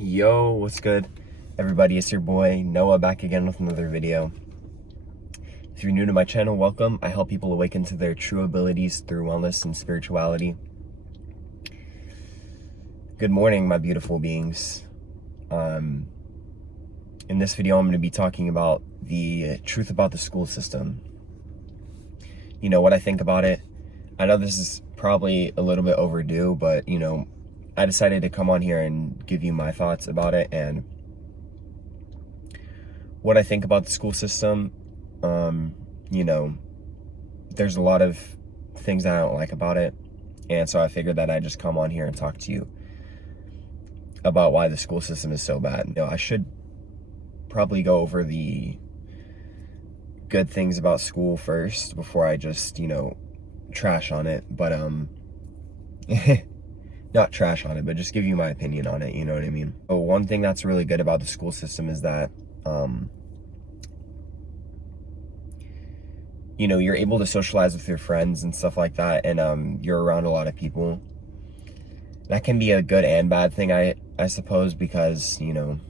Yo, what's good, everybody? It's your boy Noah back again with another video. If you're new to my channel, welcome. I help people awaken to their true abilities through wellness and spirituality. Good morning, my beautiful beings. In this video, I'm going to be talking about the truth about the school system. You know, what I think about it. I know this is probably a little bit overdue, but, you know, I decided to come on here and give you my thoughts about it and what I think about the school system. You know, there's a lot of things that I don't like about it, and so I figured that I'd just come on here and talk to you about why the school system is so bad. You know, I should probably go over the good things about school first before I just, you know, trash on it, but not trash on it, but just give you my opinion on it, you know what I mean? So one thing that's really good about the school system is that, you know, you're able to socialize with your friends and stuff like that, and you're around a lot of people. That can be a good and bad thing, I suppose, because, you know,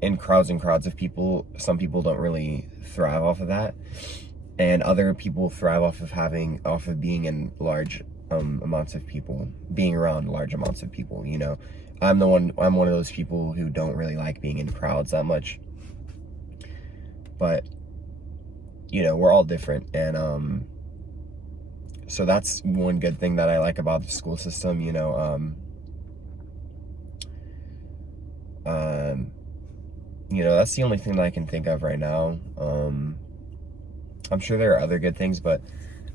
in crowds and crowds of people, some people don't really thrive off of that, and other people thrive off of being in large amounts of people, being around large amounts of people. You know, I'm one of those people who don't really like being in crowds that much, but you know, we're all different, and so that's one good thing that I like about the school system. You know, you know, that's the only thing that I can think of right now. I'm sure there are other good things, but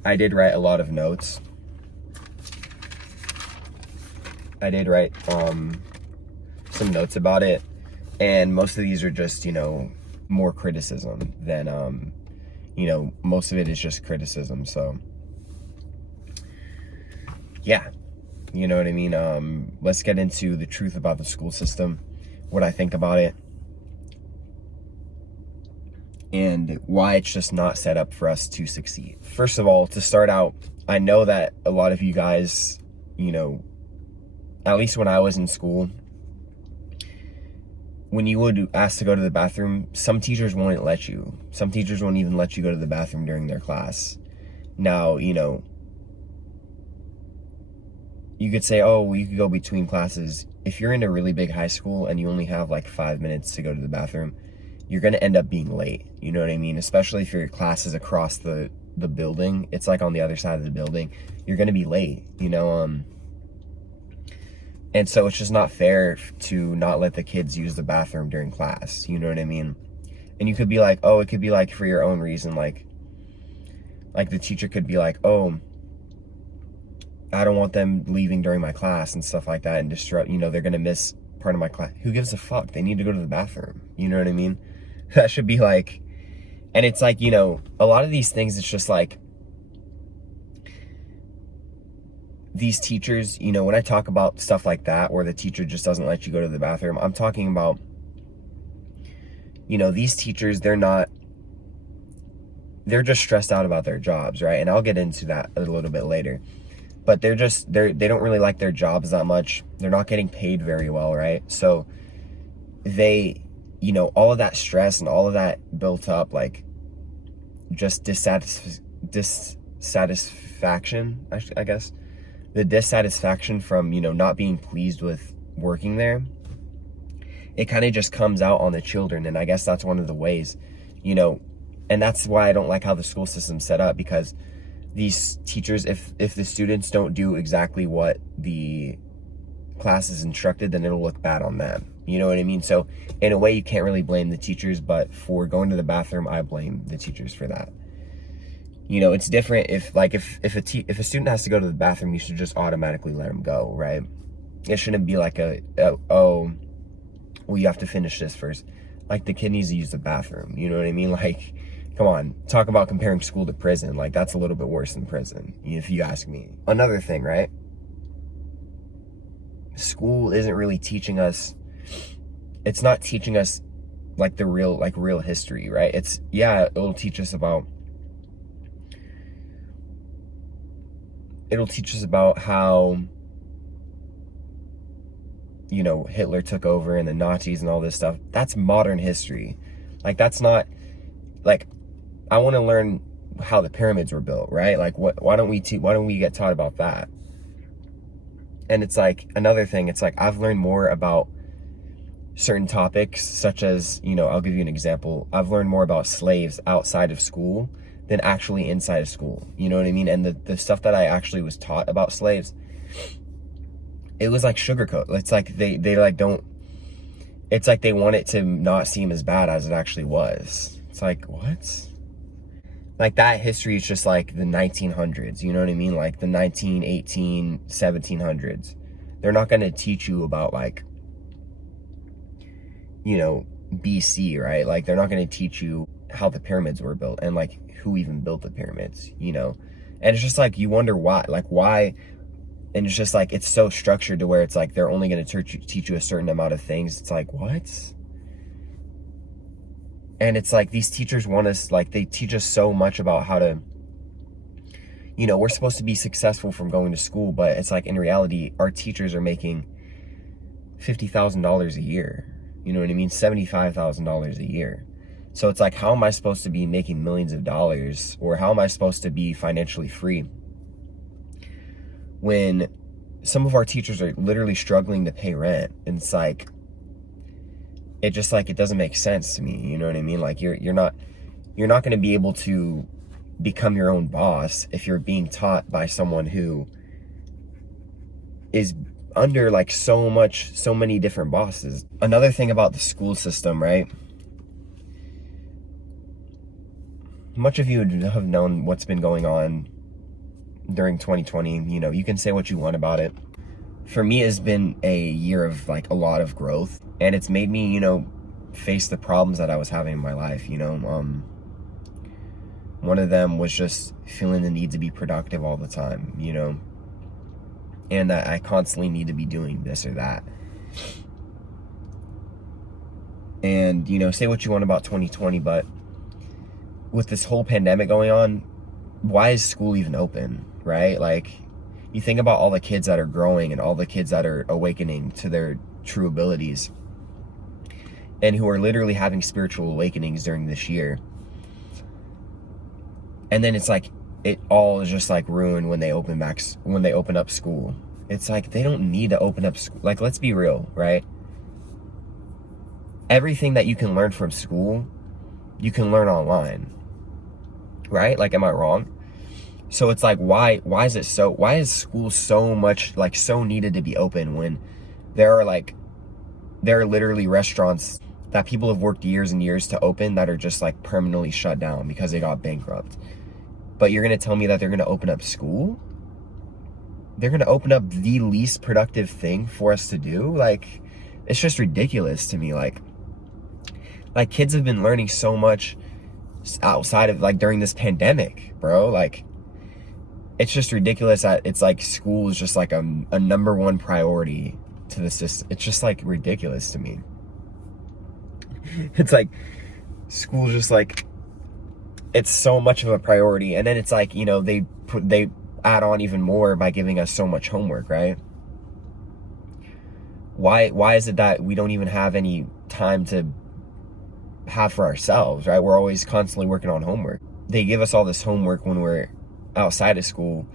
I did write a lot of notes. I did write some notes about it, and most of these are just, you know, more criticism than, you know, most of it is just criticism. So yeah, you know what I mean? Let's get into the truth about the school system, what I think about it, and why it's just not set up for us to succeed. First of all, to start out, I know that a lot of you guys, you know, at least when I was in school, when you would ask to go to the bathroom, some teachers wouldn't let you. Some teachers won't even let you go to the bathroom during their class. Now, you know, you could say, oh, well, you could go between classes. If you're in a really big high school and you only have like 5 minutes to go to the bathroom, you're going to end up being late. You know what I mean? Especially if your class is across the building. It's like on the other side of the building. You're going to be late, you know? And so it's just not fair to not let the kids use the bathroom during class. You know what I mean? And you could be like, oh, it could be like for your own reason. Like the teacher could be like, oh, I don't want them leaving during my class and stuff like that and disrupt, you know, they're going to miss part of my class. Who gives a fuck? They need to go to the bathroom. You know what I mean? That should be like, and it's like, you know, a lot of these things, it's just like, these teachers, you know, when I talk about stuff like that, where the teacher just doesn't let you go to the bathroom, I'm talking about, you know, these teachers, they're just stressed out about their jobs, right? And I'll get into that a little bit later. But they don't really like their jobs that much. They're not getting paid very well, right? So they, you know, all of that stress and all of that built up, like, just dissatisfaction, I guess. The dissatisfaction from, you know, not being pleased with working there, it kind of just comes out on the children. And I guess that's one of the ways, you know, and that's why I don't like how the school system's set up, because these teachers, if the students don't do exactly what the class is instructed, then it'll look bad on them. You know what I mean? So in a way, you can't really blame the teachers, but for going to the bathroom, I blame the teachers for that. You know, it's different if a student has to go to the bathroom, you should just automatically let them go, right? It shouldn't be like oh, well, you have to finish this first. Like, the kid needs to use the bathroom. You know what I mean? Like, come on, talk about comparing school to prison. Like, that's a little bit worse than prison, if you ask me. Another thing, right? School isn't really teaching us, it's not teaching us like the real history, right? It'll teach us about it'll teach us about how you know, Hitler took over and the Nazis and all this stuff. That's modern history. Like, that's not, like, I want to learn how the pyramids were built, right? Like, why don't we get taught about that? And it's like, another thing, it's like, I've learned more about certain topics, such as, you know, I'll give you an example. I've learned more about slaves outside of school than actually inside of school. You know what I mean? And the stuff that I actually was taught about slaves, it was like sugarcoat. It's like they like don't, it's like they want it to not seem as bad as it actually was. It's like, what? Like, that history is just like the 1900s, you know what I mean? Like the 1918, 1700s. They're not going to teach you about, like, you know, BC, right? Like, they're not going to teach you how the pyramids were built and, like, who even built the pyramids, you know? And it's just like, you wonder why, like, why. And it's just like, it's so structured to where it's like, they're only going to teach you a certain amount of things. It's like, what? And it's like, these teachers want us, like, they teach us so much about how to, you know, we're supposed to be successful from going to school, but it's like, in reality, our teachers are making $50,000 a year. You know what I mean? $75,000 a year. So it's like, how am I supposed to be making millions of dollars, or how am I supposed to be financially free when some of our teachers are literally struggling to pay rent? And it's like, it just, like, it doesn't make sense to me. You know what I mean? Like, you're not going to be able to become your own boss if you're being taught by someone who is under, like, so many different bosses. Another thing about the school system, right? Much of you have known what's been going on during 2020. You know, you can say what you want about it. For me, it's been a year of, like, a lot of growth, and it's made me, you know, face the problems that I was having in my life, you know. One of them was just feeling the need to be productive all the time, you know, and that I constantly need to be doing this or that. And, you know, say what you want about 2020, but with this whole pandemic going on, why is school even open, right? Like, you think about all the kids that are growing and all the kids that are awakening to their true abilities and who are literally having spiritual awakenings during this year. And then it's like, it all is just like ruined when they open up school. It's like, they don't need to open up school. Like, let's be real, right? Everything that you can learn from school, you can learn online, right? Like, am I wrong? So it's like, why is school so much, like, so needed to be open when there are literally restaurants that people have worked years and years to open that are just, like, permanently shut down because they got bankrupt. But you're going to tell me that they're going to open up school? They're going to open up the least productive thing for us to do? Like, it's just ridiculous to me. Like, kids have been learning so much outside of, like, during this pandemic, bro. Like, it's just ridiculous that it's like school is just like a number one priority to the system. It's just, like, ridiculous to me. It's like school's just like, it's so much of a priority. And then it's like, you know, they add on even more by giving us so much homework, right? Why is it that we don't even have any time to have for ourselves, right? We're always constantly working on homework. They give us all this homework when we're outside of school.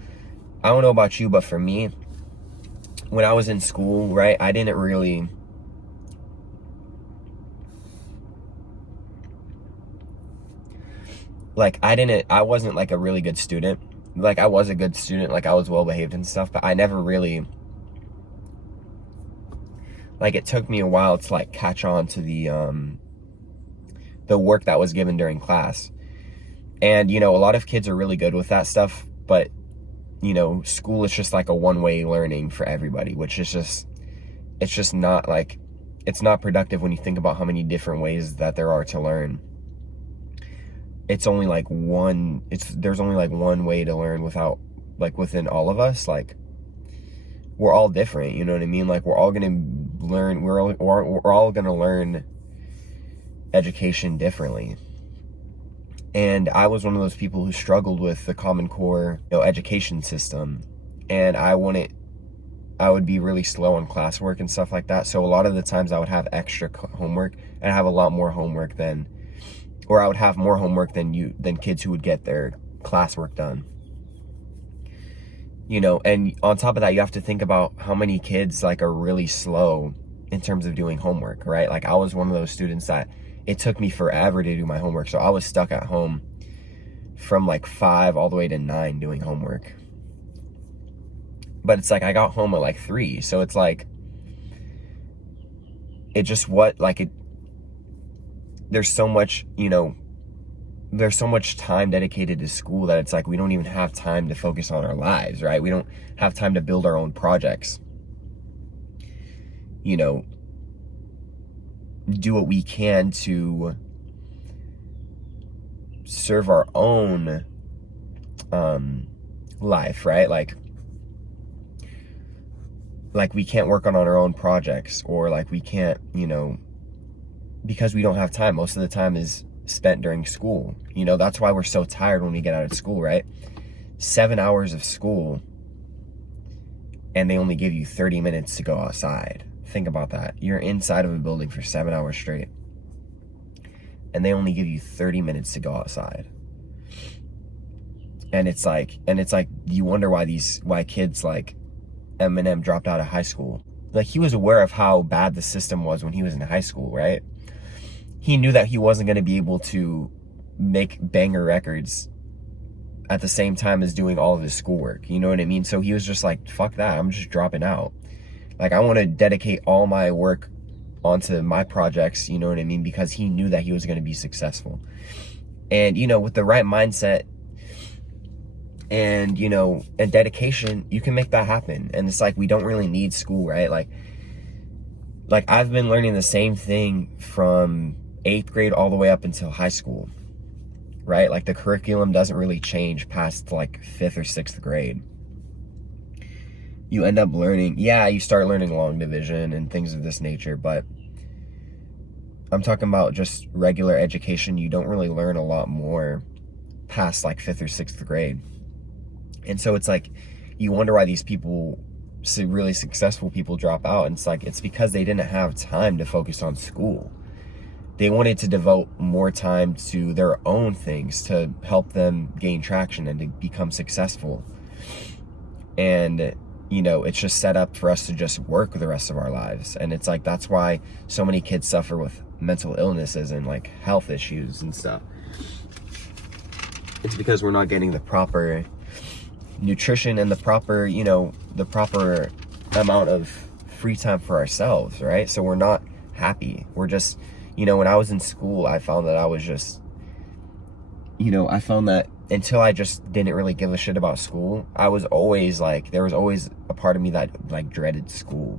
I don't know about you, but for me, when I was in school, right, I didn't really, like, I wasn't, like, a really good student. Like, I was a good student, like, I was well behaved and stuff, but I never really, like, it took me a while to, like, catch on to the work that was given during class. And, you know, a lot of kids are really good with that stuff, but, you know, school is just like a one-way learning for everybody, which is just, it's just not, like, it's not productive when you think about how many different ways that there are to learn. It's only like there's only like one way to learn within all of us. Like, we're all different, you know what I mean? Like, we're all gonna learn, we're all gonna learn education differently. And I was one of those people who struggled with the Common Core, you know, education system. And I I would be really slow on classwork and stuff like that. So a lot of the times I would have extra homework, and I have a lot more homework than, or I would have more homework than kids who would get their classwork done. You know, and on top of that, you have to think about how many kids like are really slow in terms of doing homework, right? Like I was one of those students that it took me forever to do my homework. So I was stuck at home from like 5 all the way to 9 doing homework. But it's like I got home at like 3. So it's like, it just there's so much, you know, there's so much time dedicated to school that it's like we don't even have time to focus on our lives, right? We don't have time to build our own projects. You know, do what we can to serve our own life, right? Like we can't work on our own projects, or like we can't, you know, because we don't have time. Most of the time is spent during school. You know, that's why we're so tired when we get out of school, right? 7 hours of school, and they only give you 30 minutes to go outside. Think about that. You're inside of a building for 7 hours straight, and they only give you 30 minutes to go outside. And it's like you wonder why kids like Eminem dropped out of high school. Like, he was aware of how bad the system was when he was in high school, right? He knew that he wasn't going to be able to make banger records at the same time as doing all of his schoolwork. You know what I mean? So he was just like, fuck that, I'm just dropping out. Like, I want to dedicate all my work onto my projects, you know what I mean? Because he knew that he was going to be successful. And, you know, with the right mindset and, you know, and dedication, you can make that happen. And it's like, we don't really need school, right? Like I've been learning the same thing from 8th grade all the way up until high school, right? Like, the curriculum doesn't really change past like 5th or 6th grade. You end up learning, yeah, you start learning long division and things of this nature, but I'm talking about just regular education. You don't really learn a lot more past like 5th or 6th grade. And so it's like, you wonder why these people, really successful people, drop out. And it's like, it's because they didn't have time to focus on school. They wanted to devote more time to their own things to help them gain traction and to become successful. And, you know, it's just set up for us to just work the rest of our lives. And it's like, that's why so many kids suffer with mental illnesses and like health issues and stuff. It's because we're not getting the proper nutrition and the proper, you know, the proper amount of free time for ourselves, right? So we're not happy. We're just, you know, when I was in school, I found that I was just, you know, I found that until I just didn't really give a shit about school, I was always like, there was always a part of me that like dreaded school.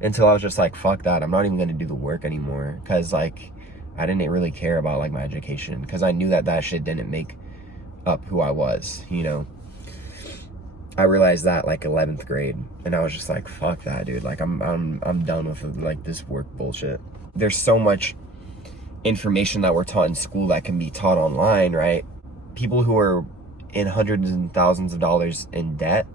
Until I was just like, fuck that, I'm not even gonna do the work anymore. Cause like, I didn't really care about like my education, cause I knew that that shit didn't make up who I was, you know. I realized that like 11th grade, and I was just like, fuck that, dude. Like, I'm done with like this work bullshit. There's so much information that we're taught in school that can be taught online, right? People who are in hundreds and thousands of dollars in debt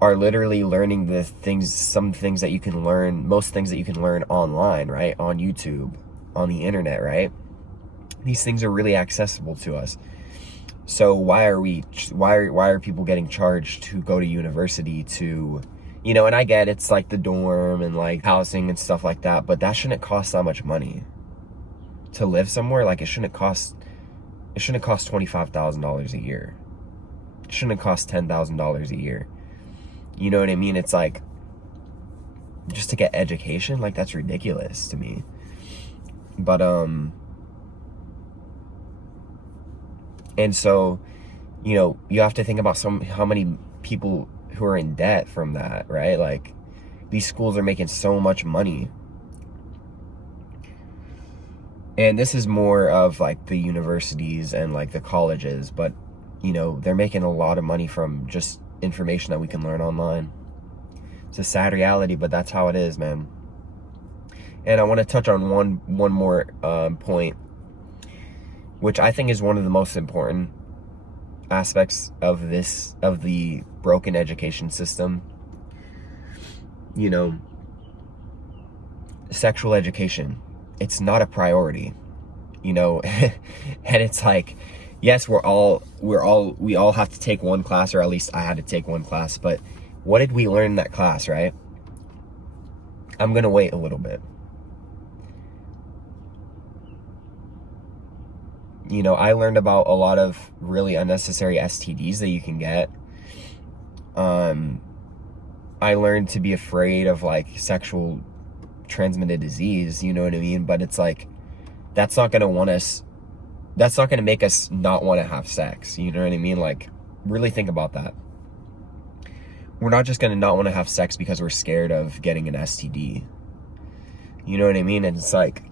are literally learning the things, some things that you can learn, most things that you can learn online, right? On YouTube, on the internet, right? These things are really accessible to us. So why are people getting charged to go to university to, you know, and I get it's like the dorm and like housing and stuff like that, but that shouldn't cost that much money to live somewhere. Like, it shouldn't cost $25,000 a year. It shouldn't cost $10,000 a year. You know what I mean? It's like, just to get education, like, that's ridiculous to me. But and so, you know, you have to think about how many people who are in debt from that, right? Like, these schools are making so much money. And this is more of like the universities and like the colleges, but, you know, they're making a lot of money from just information that we can learn online. It's a sad reality, but that's how it is, man. And I want to touch on one more point, which I think is one of the most important. aspects of the broken education system, you know, sexual education, it's not a priority, you know. And it's like, yes, we all have to take one class, or at least I had to take one class, but what did we learn in that class, right? I'm gonna wait a little bit. You know, I learned about a lot of really unnecessary STDs that you can get. I learned to be afraid of like sexual transmitted disease, you know what I mean? But it's like, that's not gonna make us not want to have sex, you know what I mean? Like, really think about that. We're not just gonna not want to have sex because we're scared of getting an STD, you know what I mean? And it's like,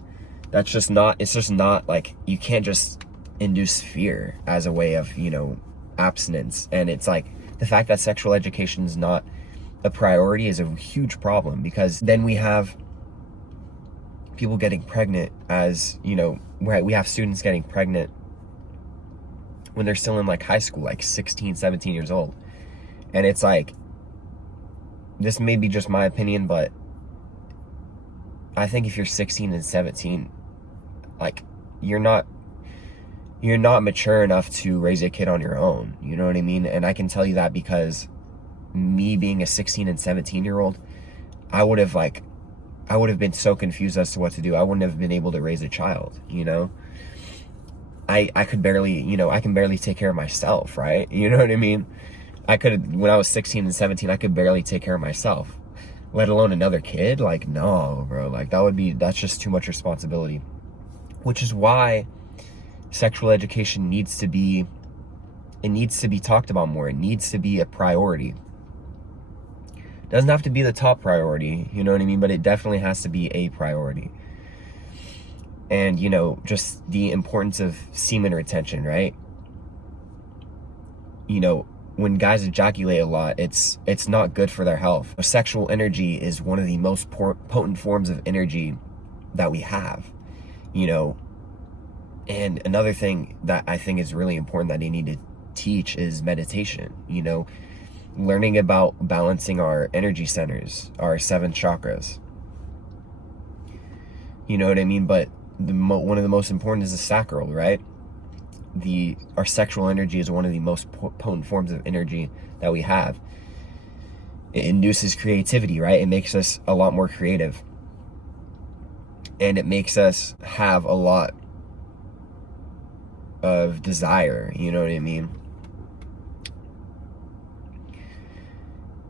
it's just not like, you can't just induce fear as a way of, you know, abstinence. And it's like, the fact that sexual education is not a priority is a huge problem, because then we have people getting pregnant, as, you know, we have students getting pregnant when they're still in like high school, like 16, 17 years old. And it's like, this may be just my opinion, but I think if you're 16 and 17, like, you're not mature enough to raise a kid on your own, you know what I mean? And I can tell you that because me being a 16 and 17 year old, I would have been so confused as to what to do. I wouldn't have been able to raise a child, you know? I could barely, you know, I can barely take care of myself, right? You know what I mean? When I was 16 and 17, I could barely take care of myself, let alone another kid. Like, no, bro, like that's just too much responsibility. Which is why sexual education needs to be talked about more. It needs to be a priority. It doesn't have to be the top priority, you know what I mean? But it definitely has to be a priority. And, you know, just the importance of semen retention, right? You know, when guys ejaculate a lot, it's not good for their health. Sexual energy is one of the most potent forms of energy that we have, you know. And another thing that I think is really important that they need to teach is meditation, you know, learning about balancing our energy centers, our 7 chakras. You know what I mean? But one of the most important is the sacral, right? Our sexual energy is one of the most potent forms of energy that we have. It induces creativity, right? It makes us a lot more creative. And it makes us have a lot of desire, you know what I mean?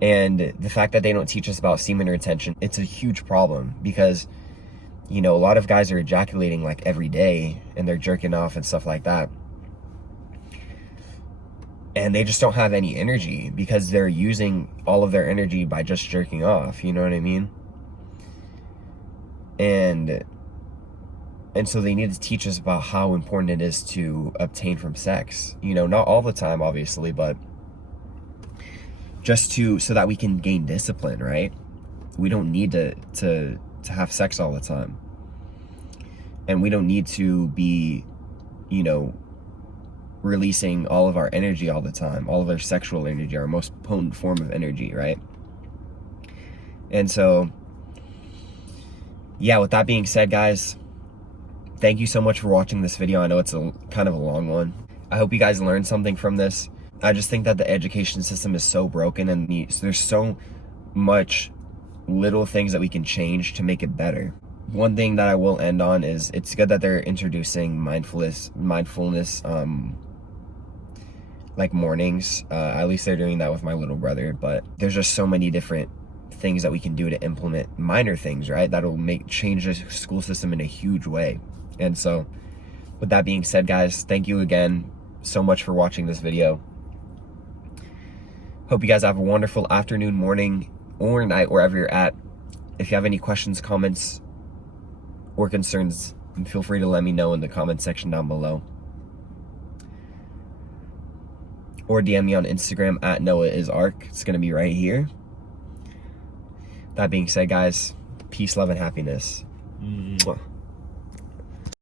And the fact that they don't teach us about semen retention, it's a huge problem, because, you know, a lot of guys are ejaculating like every day, and they're jerking off and stuff like that, and they just don't have any energy because they're using all of their energy by just jerking off, you know what I mean? And so they need to teach us about how important it is to obtain from sex. You know, not all the time, obviously, but just so that we can gain discipline, right? We don't need to have sex all the time. And we don't need to be, you know, releasing all of our energy all the time, all of our sexual energy, our most potent form of energy, right? And so, yeah, with that being said, guys, thank you so much for watching this video. I know it's kind of a long one. I hope you guys learned something from this. I just think that the education system is so broken, and there's so much little things that we can change to make it better. One thing that I will end on is, it's good that they're introducing mindfulness like mornings. At least they're doing that with my little brother, but there's just so many different things that we can do to implement minor things, right? That'll change the school system in a huge way. And so, with that being said, guys, thank you again so much for watching this video. Hope you guys have a wonderful afternoon, morning, or night, wherever you're at. If you have any questions, comments, or concerns, feel free to let me know in the comment section down below. Or DM me on Instagram at NoahIsArk. It's going to be right here. That being said, guys, peace, love, and happiness. Mwah.